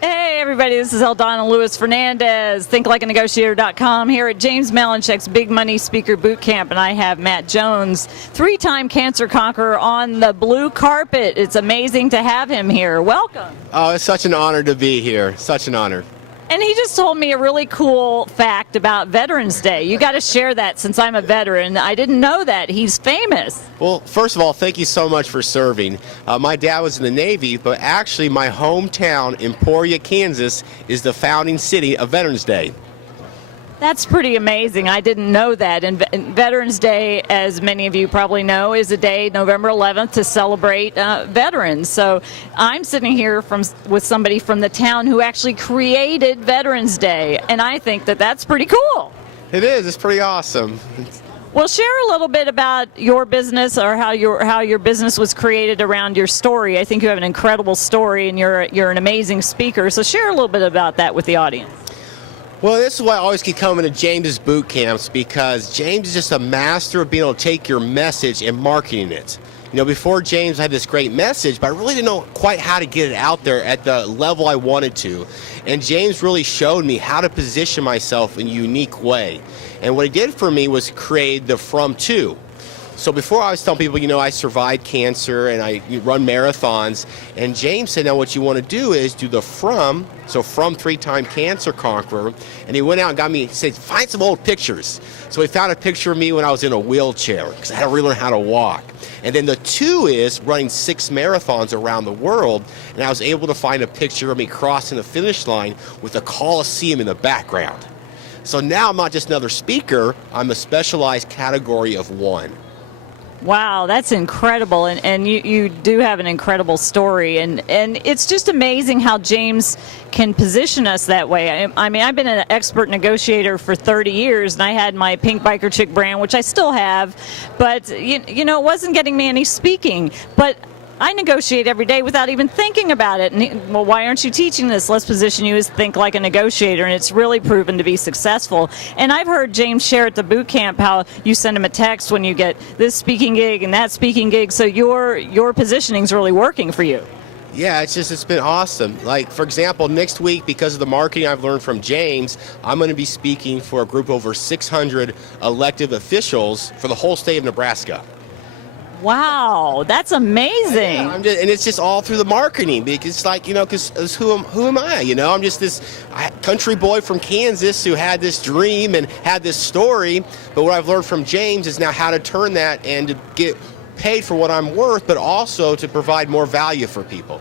Hey everybody, this is Eldonna Lewis Fernandez, thinklikeanegotiator.com here at James Malinchek's Big Money Speaker Bootcamp, and I have Matt Jones, three-time cancer conqueror, on the blue carpet. It's amazing to have him here. Welcome. Oh, it's such an honor to be here. Such an honor. And he just told me a really cool fact about Veterans Day. You got to share that since I'm a veteran. I didn't know that. He's famous. Well, first of all, thank you so much for serving. My dad was in the Navy, but actually my hometown, Emporia, Kansas, is the founding city of Veterans Day. That's pretty amazing. I didn't know that. And Veterans Day, as many of you probably know, is a day, November 11th, to celebrate veterans. So I'm sitting here with somebody from the town who actually created Veterans Day, and I think that that's pretty cool. It is. It's pretty awesome. Well, share a little bit about your business, or how your business was created around your story. I think you have an incredible story, and you're an amazing speaker. So share a little bit about that with the audience. Well, this is why I always keep coming to James's boot camps, because James is just a master of being able to take your message and marketing it. You know, before James, I had this great message, but I really didn't know quite how to get it out there at the level I wanted to. And James really showed me how to position myself in a unique way. And what he did for me was create the From To. So before, I was telling people, you know, I survived cancer and I run marathons. And James said, now what you want to do is do the from, so from three-time cancer conqueror. And he went out and got me, he said, find some old pictures. So he found a picture of me when I was in a wheelchair, because I had to relearn how to walk. And then the two is running 6 marathons around the world. And I was able to find a picture of me crossing the finish line with the Coliseum in the background. So now I'm not just another speaker, I'm a specialized category of one. Wow, that's incredible, and you do have an incredible story, and it's just amazing how James can position us that way. I mean, I've been an expert negotiator for 30 years, and I had my Pink Biker Chick brand, which I still have, but you know, it wasn't getting me any speaking, but I negotiate every day without even thinking about it. And well, why aren't you teaching this? Let's position you as Think Like a Negotiator, and it's really proven to be successful. And I've heard James share at the boot camp how you send him a text when you get this speaking gig and that speaking gig. So your positioning is really working for you. Yeah, it's been awesome. Like, for example, next week, because of the marketing I've learned from James, I'm going to be speaking for a group of over 600 elected officials for the whole state of Nebraska. Wow, that's amazing. Yeah, and it's just all through the marketing, because it's like, you know, because who am I? You know, I'm just this country boy from Kansas who had this dream and had this story. But what I've learned from James is now how to turn that and to get paid for what I'm worth, but also to provide more value for people.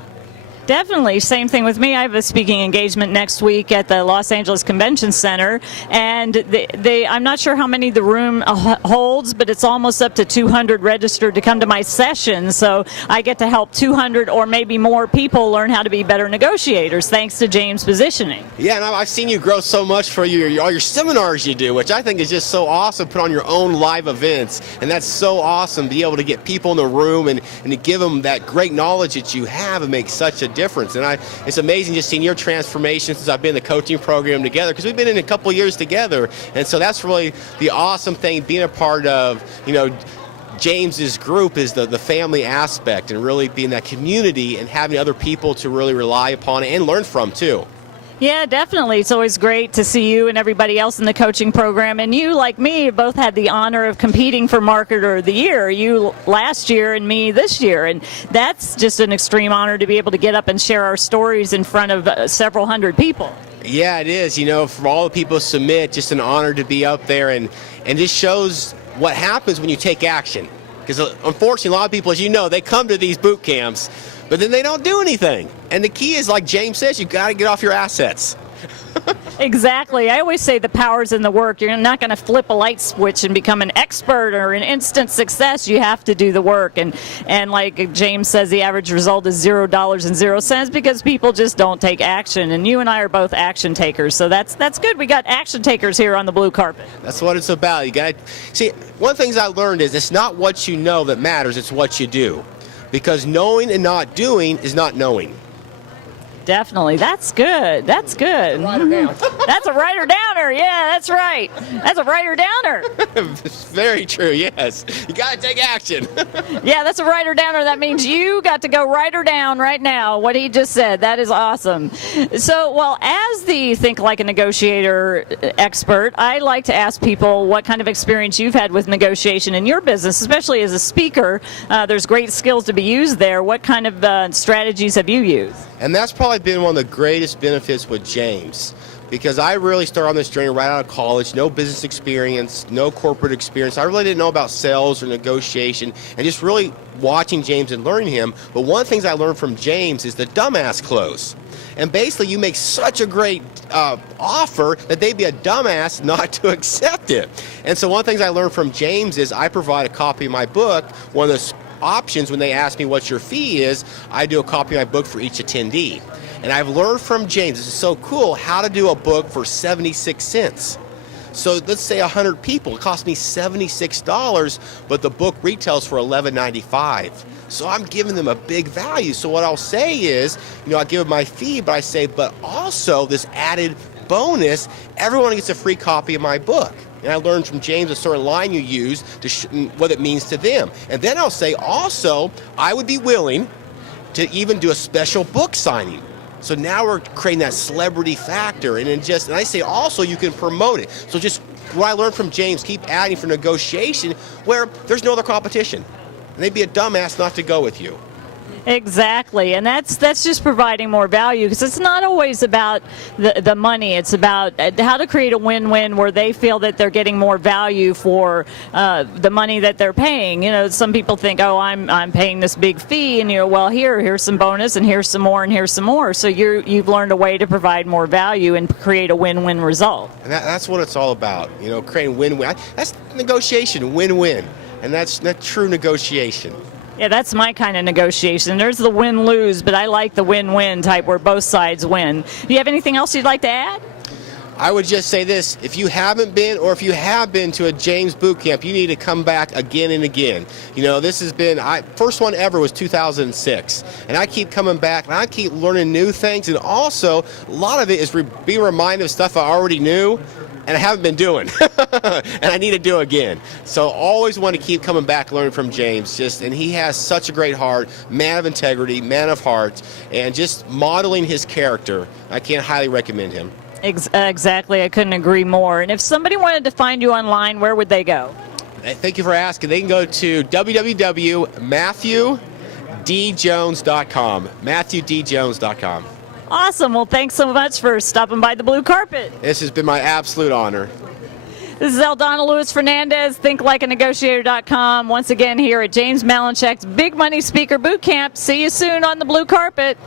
Definitely. Same thing with me. I have a speaking engagement next week at the Los Angeles Convention Center, and I'm not sure how many the room holds, but it's almost up to 200 registered to come to my session. So I get to help 200 or maybe more people learn how to be better negotiators, thanks to James' positioning. Yeah, and I've seen you grow so much for all your seminars you do, which I think is just so awesome. Put on your own live events, and that's so awesome to be able to get people in the room and to give them that great knowledge that you have and make such a difference. And it's amazing just seeing your transformation since I've been in the coaching program together, because we've been in a couple years together. And so that's really the awesome thing, being a part of, you know, James's group, is the family aspect, and really being that community and having other people to really rely upon and learn from too. Yeah, definitely. It's always great to see you and everybody else in the coaching program. And you, like me, both had the honor of competing for Marketer of the Year. You last year and me this year. And that's just an extreme honor to be able to get up and share our stories in front of several hundred people. Yeah, it is. You know, for all the people who submit, just an honor to be up there. And just shows what happens when you take action. Because unfortunately, a lot of people, as you know, they come to these boot camps, but then they don't do anything. And the key is, like James says, you've got to get off your assets. Exactly. I always say the power's in the work. You're not going to flip a light switch and become an expert or an instant success. You have to do the work. And like James says, the average result is $0.00 because people just don't take action. And you and I are both action takers. So that's good. We got action takers here on the blue carpet. That's what it's about. You got see, one of the things I learned is it's not what you know that matters, it's what you do. Because knowing and not doing is not knowing. Definitely. That's good. That's good. That's a writer downer. Yeah, that's right. That's a writer downer. It's very true, yes. You got to take action. Yeah, that's a writer downer. That means you got to go write her down right now, what he just said. That is awesome. So, well, as the Think Like a Negotiator expert, I like to ask people what kind of experience you've had with negotiation in your business, especially as a speaker. There's great skills to be used there. What kind of strategies have you used? And that's probably been one of the greatest benefits with James, because I really started on this journey right out of college, no business experience, no corporate experience. I really didn't know about sales or negotiation, and just really watching James and learning him. But one of the things I learned from James is the dumbass close. And basically, you make such a great offer that they'd be a dumbass not to accept it. And so one of the things I learned from James is I provide a copy of my book. One of the options when they ask me what your fee is, I do a copy of my book for each attendee. And I've learned from James, this is so cool, how to do a book for 76 cents. So let's say 100 people, it costs me $76, but the book retails for $11.95. So I'm giving them a big value. So what I'll say is, I give them my fee, but I say, but also this added bonus, everyone gets a free copy of my book. And I learned from James the sort of line you use to what it means to them. And then I'll say, also, I would be willing to even do a special book signing. So now we're creating that celebrity factor. And I say, also, you can promote it. So just what I learned from James, keep adding for negotiation where there's no other competition. And they'd be a dumbass not to go with you. Exactly, and that's just providing more value, because it's not always about the money. It's about how to create a win-win where they feel that they're getting more value for the money that they're paying. Some people think, oh, I'm paying this big fee, and well, here's some bonus, and here's some more, and here's some more. So you've learned a way to provide more value and create a win-win result. And that's what it's all about. Creating win-win. That's negotiation, win-win, and that's true negotiation. Yeah, that's my kind of negotiation. There's the win-lose, but I like the win-win type where both sides win. Do you have anything else you'd like to add? I would just say this. If you haven't been, or if you have been to a James Bootcamp, you need to come back again and again. This has been, first one ever was 2006. And I keep coming back, and I keep learning new things. And also, a lot of it is being reminded of stuff I already knew and I haven't been doing, and I need to do again. So always want to keep coming back, learning from James. And he has such a great heart, man of integrity, man of heart, and just modeling his character. I can't highly recommend him. Exactly, I couldn't agree more. And if somebody wanted to find you online, where would they go? Thank you for asking. They can go to www.matthewdjones.com. MatthewDJones.com. Awesome. Well, thanks so much for stopping by the blue carpet. This has been my absolute honor. This is Eldonna Lewis Fernandez, ThinkLikeANegotiator.com. Once again here at James Malinchak's Big Money Speaker Bootcamp. See you soon on the blue carpet.